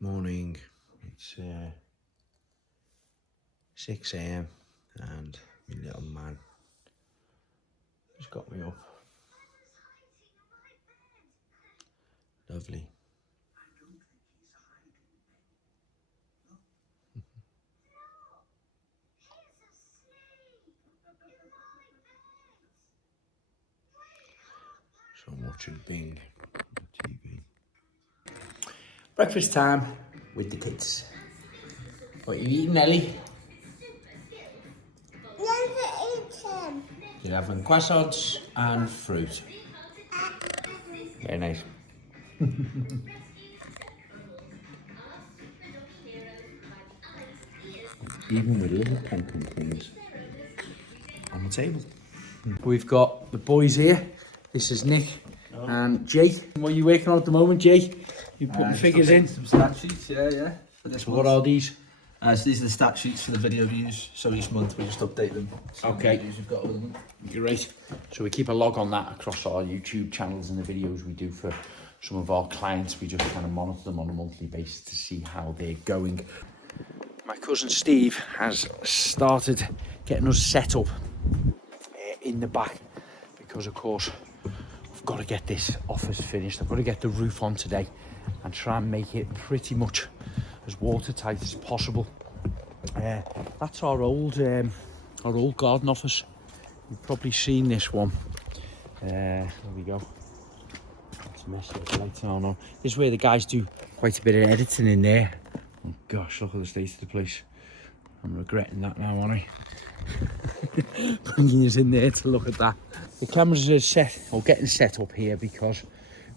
Morning, it's 6 a.m. and my little man just got me up. Lovely. So I'm watching Bing on TV. Breakfast time with the kids. What are you eating, Ellie? You're having croissants and fruit. Very nice. Even with little pumpkin things on the table. We've got the boys here. This is Nick and Jay. What are you working on at the moment, Jay? You putting figures in? Some stat sheets, yeah. For this So what are these? So these are the stat sheets for the video views. So each month we just update them. Okay. The videos we've got with them. Great. So we keep a log on that across our YouTube channels and the videos we do for some of our clients. We just kind of monitor them on a monthly basis to see how they're going. My cousin Steve has started getting us set up in the back because, of course, I've got to get this office finished. I've got to get the roof on today and try and make it pretty much as watertight as possible. That's our old garden office. You've probably seen this one. There we go. It's messy with the lights on. This is where the guys do quite a bit of editing in there. Oh gosh, look at the state of the place. I'm regretting that now, aren't I? Bringing us in there to look at that. The cameras are set, or getting set up here, because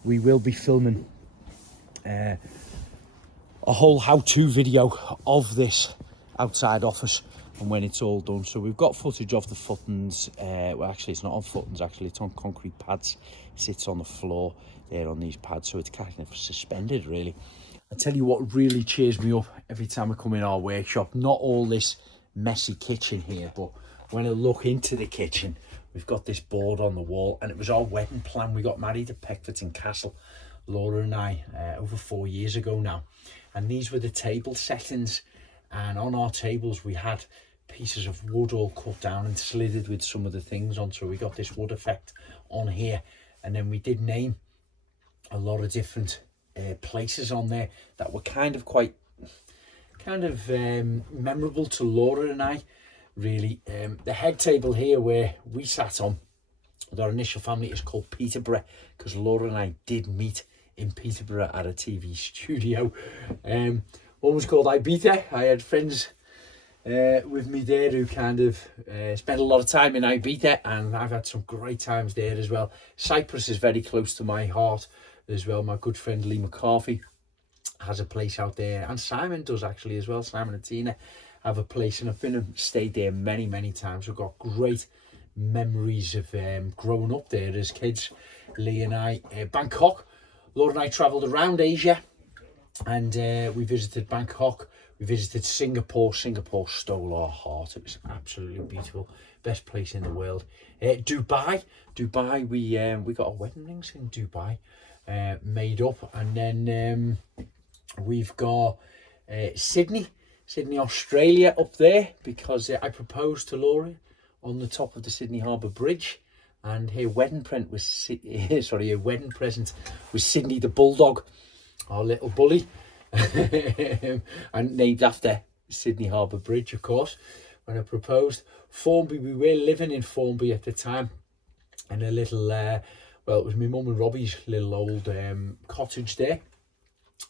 we will be filming a whole how-to video of this outside office and when it's all done. So we've got footage of the footings. Well, actually it's not on footings, actually it's on concrete pads. It sits on the floor there on these pads, so it's kind of suspended really. I tell you what really cheers me up every time I come in our workshop, not all this messy kitchen here, but when I look into the kitchen, we've got this board on the wall, and it was our wedding plan. We got married at Peckforton Castle, Laura and I, over 4 years ago now. And these were the table settings, and on our tables we had pieces of wood all cut down and slithered with some of the things on, so we got this wood effect on here. And then we did name a lot of different places on there that were kind of memorable to Laura and I, really. The head table here where we sat on with our initial family is called Peterborough, because Laura and I did meet in Peterborough at a TV studio. One was called Ibiza. I had friends with me there who kind of spent a lot of time in Ibiza, and I've had some great times there as well. Cyprus is very close to my heart as well. My good friend Lee McCarthy has a place out there, and Simon does actually as well. Simon and Tina have a place, and I've been and stayed there many times. I've got great memories of growing up there as kids. Lee and I, Bangkok. Laura and I travelled around Asia, and we visited Bangkok. We visited Singapore. Singapore stole our heart. It was absolutely beautiful. Best place in the world. Dubai. We got our wedding rings in Dubai made up. And then we've got Sydney, Australia up there, because I proposed to Laura on the top of the Sydney Harbour Bridge. And her wedding present was Sydney the Bulldog, our little bully. And named after Sydney Harbour Bridge, of course, when I proposed. Formby, we were living in Formby at the time, in a little it was my mum and Robbie's little old cottage there.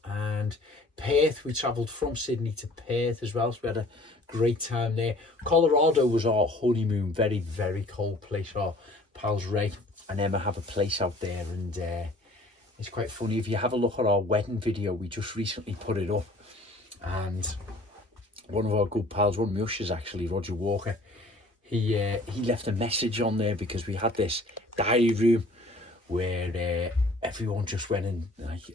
And Perth, we travelled from Sydney to Perth as well, so we had a great time there. Colorado was our honeymoon, very cold place. Our pals Ray and Emma have a place out there, and it's quite funny. If you have a look at our wedding video, we just recently put it up, and one of our good pals, one of my ushers actually, Roger Walker, he left a message on there, because we had this diary room where everyone just went and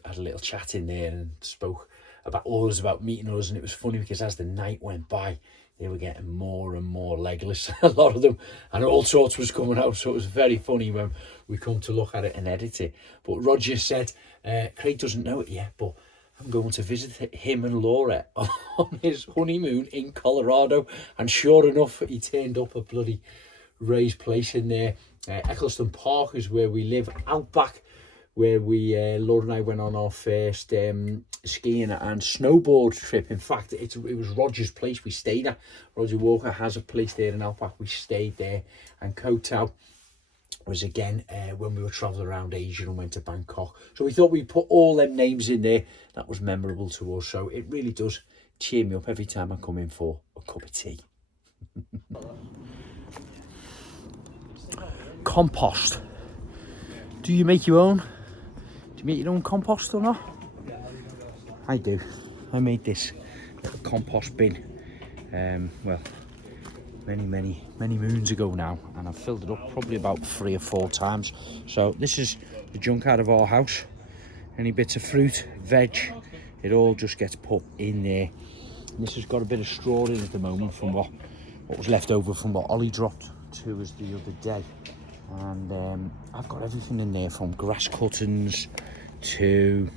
had a little chat in there and spoke about meeting us. And it was funny because as the night went by, they were getting more and more legless, a lot of them, and all sorts was coming out. So it was very funny when we come to look at it and edit it. But Roger said, Craig doesn't know it yet, but I'm going to visit him and Laura on his honeymoon in Colorado. And sure enough, he turned up at bloody Ray's place in there. Eccleston Park is where we live, out back, where we Laura and I went on our first skiing and snowboard trip. In fact, it was Roger's place we stayed at. Roger Walker has a place there in Outback. We stayed there. And Koh Tao was again when we were travelling around Asia and went to Bangkok. So we thought we'd put all them names in there. That was memorable to us. So it really does cheer me up every time I come in for a cup of tea. Compost. Do you make your own? Do you make your own compost or not? I do. I made this little compost bin. Well, many moons ago now, and I've filled it up probably about 3 or 4 times. So this is the junk out of our house. Any bits of fruit, veg, it all just gets put in there. And this has got a bit of straw in at the moment from what was left over from what Ollie dropped to us the other day. And I've got everything in there, from grass cuttings to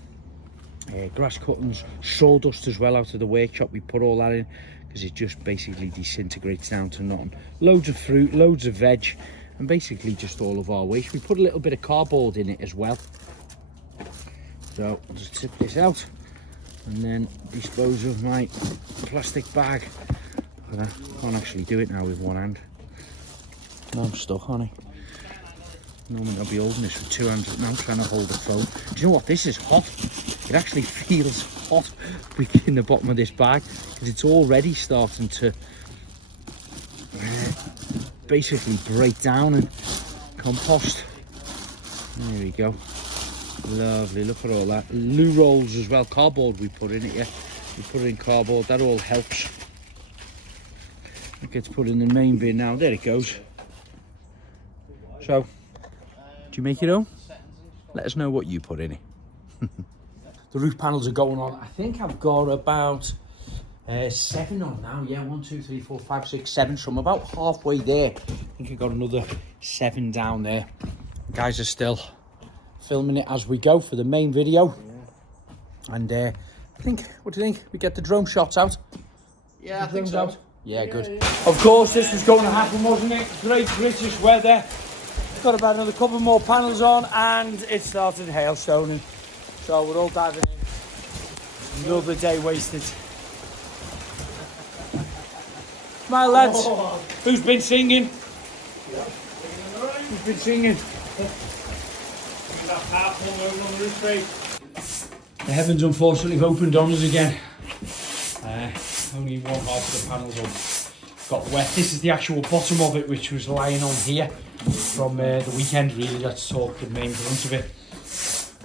sawdust as well out of the workshop. We put all that in because it just basically disintegrates down to nothing. Loads of fruit, loads of veg, and basically just all of our waste. We put a little bit of cardboard in it as well. So I'll just tip this out and then dispose of my plastic bag. But I can't actually do it now with one hand. No, I'm stuck on it. Normally I'll be holding this with 2 hands, now I'm trying to hold the phone. Do you know what? This is hot. It actually feels hot in the bottom of this bag because it's already starting to basically break down and compost. There we go. Lovely, look at all that. Loo rolls as well, cardboard we put in it, yeah. We put it in cardboard, that all helps. It gets put in the main bin now, there it goes. So, do you make your own? Let us know what you put in it. The roof panels are going on. I think I've got about 7 on now. Yeah, 1, 2, 3, 4, 5, 6, 7. So I'm about halfway there. I think I've got another 7 down there. The guys are still filming it as we go for the main video. And I think, what do you think? We get the drone shots out? Yeah, I think so. Yeah, good. Of course, this was going to happen, wasn't it? Great British weather. Got about another couple more panels on, and it started hailstoning. So we're all diving in. Another day wasted. Smile, lads. Who's been singing? Who's been singing? The heavens unfortunately have opened on us again. Only one half of the panels got wet. This is the actual bottom of it, which was lying on here from the weekend, really. Let's talk the main brunt of it.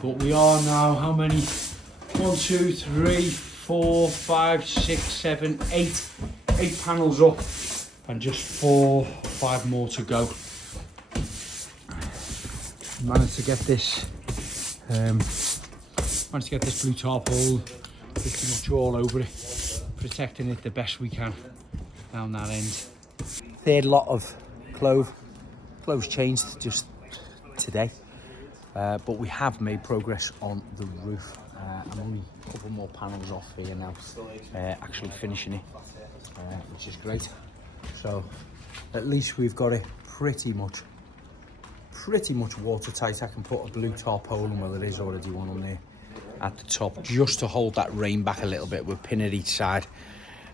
But we are now, how many? 1, 2, 3, 4, 5, 6, 7, 8. 8 panels up, and just 4, 5 more to go. Managed to get this blue tarpaulin pretty much all over it, protecting it the best we can down that end. Third lot of clothes changed just today, but we have made progress on the roof. I'm only a couple more panels off here now, actually finishing it, which is great. So at least we've got it pretty much watertight. I can put a blue tarpaulin, well, there is already one on there at the top, just to hold that rain back a little bit. We'll pin it each side,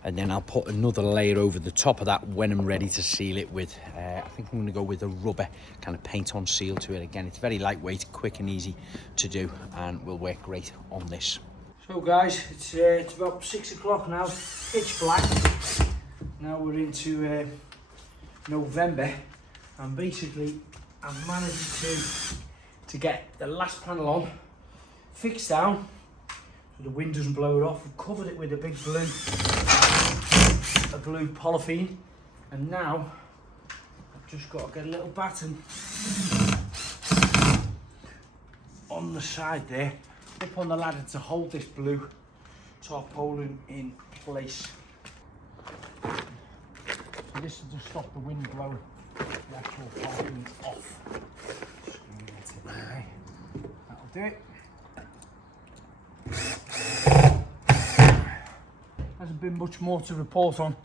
and then I'll put another layer over the top of that when I'm ready to seal it with, I think I'm going to go with a rubber kind of paint on seal to it. Again, it's very lightweight, quick and easy to do, and will work great on this. So guys, it's about 6 o'clock now, pitch black. Now we're into November, and basically I've managed to get the last panel on, fixed down so the wind doesn't blow it off. We've covered it with a big blue polythene, and now I've just got to get a little batten on the side there, up on the ladder, to hold this blue tarpaulin in place. So this is to stop the wind blowing the actual polythene off. That'll do it. Hasn't been much more to report on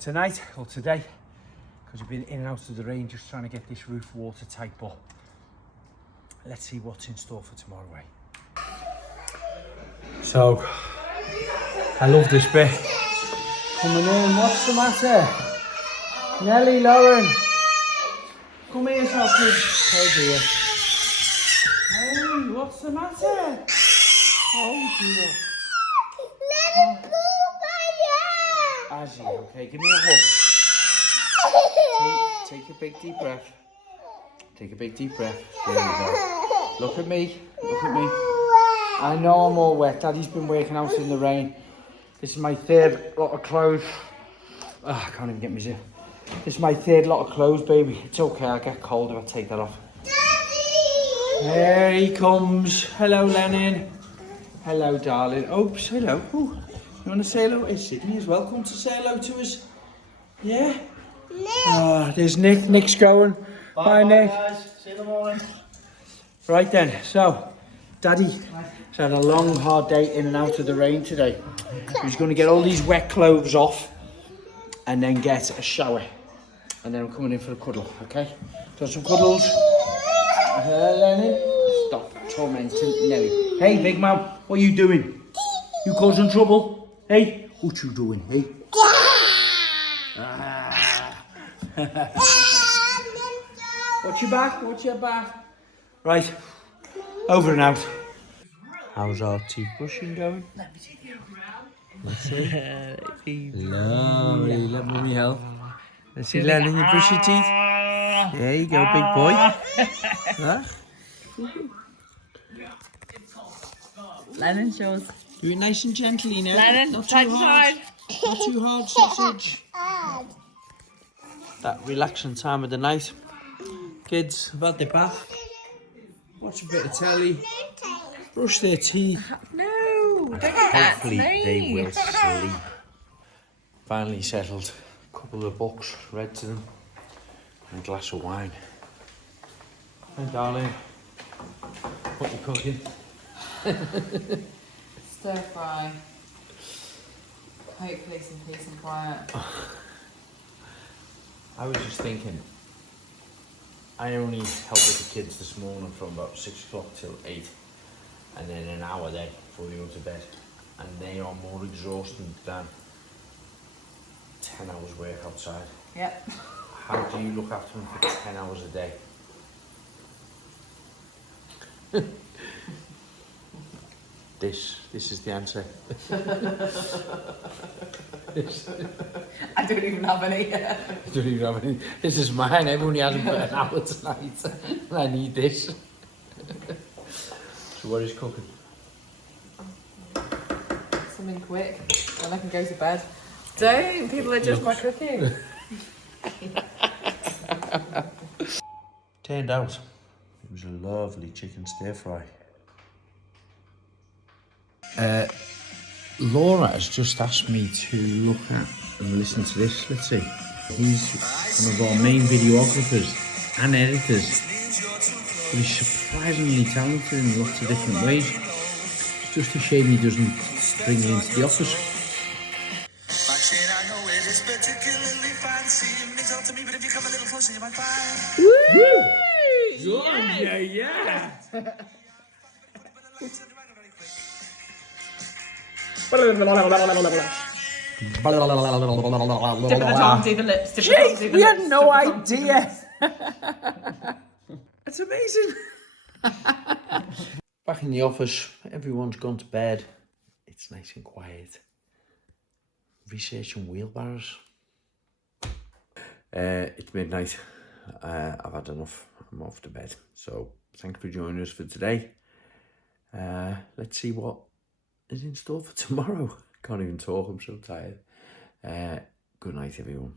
tonight or today, because we've been in and out of the rain just trying to get this roof watertight, but let's see what's in store for tomorrow, eh? So, I love this bit. Coming in, what's the matter? Nelly, Lauren. Come here, sausage. Oh dear. Hey, what's the matter? Oh dear. Let it go, Maya. Azzy, okay, give me a hug. Take a big deep breath. Take a big deep breath. There we go. Look at me. Look at me. I know I'm all wet. Daddy's been working out in the rain. This is my third lot of clothes. I can't even get my zip. This is my third lot of clothes, baby. It's okay, I'll get cold if I take that off. Daddy! Here he comes. Hello, Lennon. Hello, darling. Oops, hello. Ooh. You want to say hello? Hey, Sydney is welcome to say hello to us. Yeah? Nick! There's Nick. Nick's going. Bye, Nick. guys. See you in the morning. Right then, so Daddy's had a long, hard day in and out of the rain today. He's going to get all these wet clothes off and then get a shower. And then I'm coming in for a cuddle, okay? Do some cuddles? Lennon, stop tormenting Nelly. Hey, big man, what are you doing? You causing trouble? Hey, what you doing, hey? Watch your back, watch your back. Right, over and out. How's our teeth brushing going? Let's see. Lovely, let mummy help. Let's see, Lennon, you brush your teeth. There you go, big boy. Huh? Lennon shows. Do it nice and gently now. Lennon, not tight too hard. side. Not too hard, sausage. That relaxing time of the night. Kids have had their bath. Watch a bit of telly. Brush their teeth. No, don't do that. Hopefully they will sleep. Finally settled. A couple of books read to them. And a glass of wine. Hi darling. What you cooking? Stir fry. Hopefully some peace and quiet. I was just thinking, I only helped with the kids this morning from about 6 o'clock till 8, and then an hour then before they go to bed, and they are more exhausting than 10 hours work outside. Yep. How do you look after them for 10 hours a day? This is the answer. I don't even have any. I don't even have any. This is mine. I've only had it for an hour tonight, and I need this. So what is cooking? Something quick, then I can go to bed. Don't. People are just my cooking. Turned out, it was a lovely chicken stir fry. Laura has just asked me to look at and listen to this. Let's see. He's one of our main videographers and editors, but he's surprisingly talented in lots of different ways. It's just a shame he doesn't bring it into the office. Yeah. Dip of the tongue, do the lips. Dip of the tongue, do the We had lips, no dip of the tongue, do the idea. lips. It's amazing. Back in the office, everyone's gone to bed. It's nice and quiet. Researching wheelbarrows. It's midnight. I've had enough. I'm off to bed. So thanks for joining us for today. Let's see what is in store for tomorrow. Can't even talk. I'm so tired. Good night, everyone.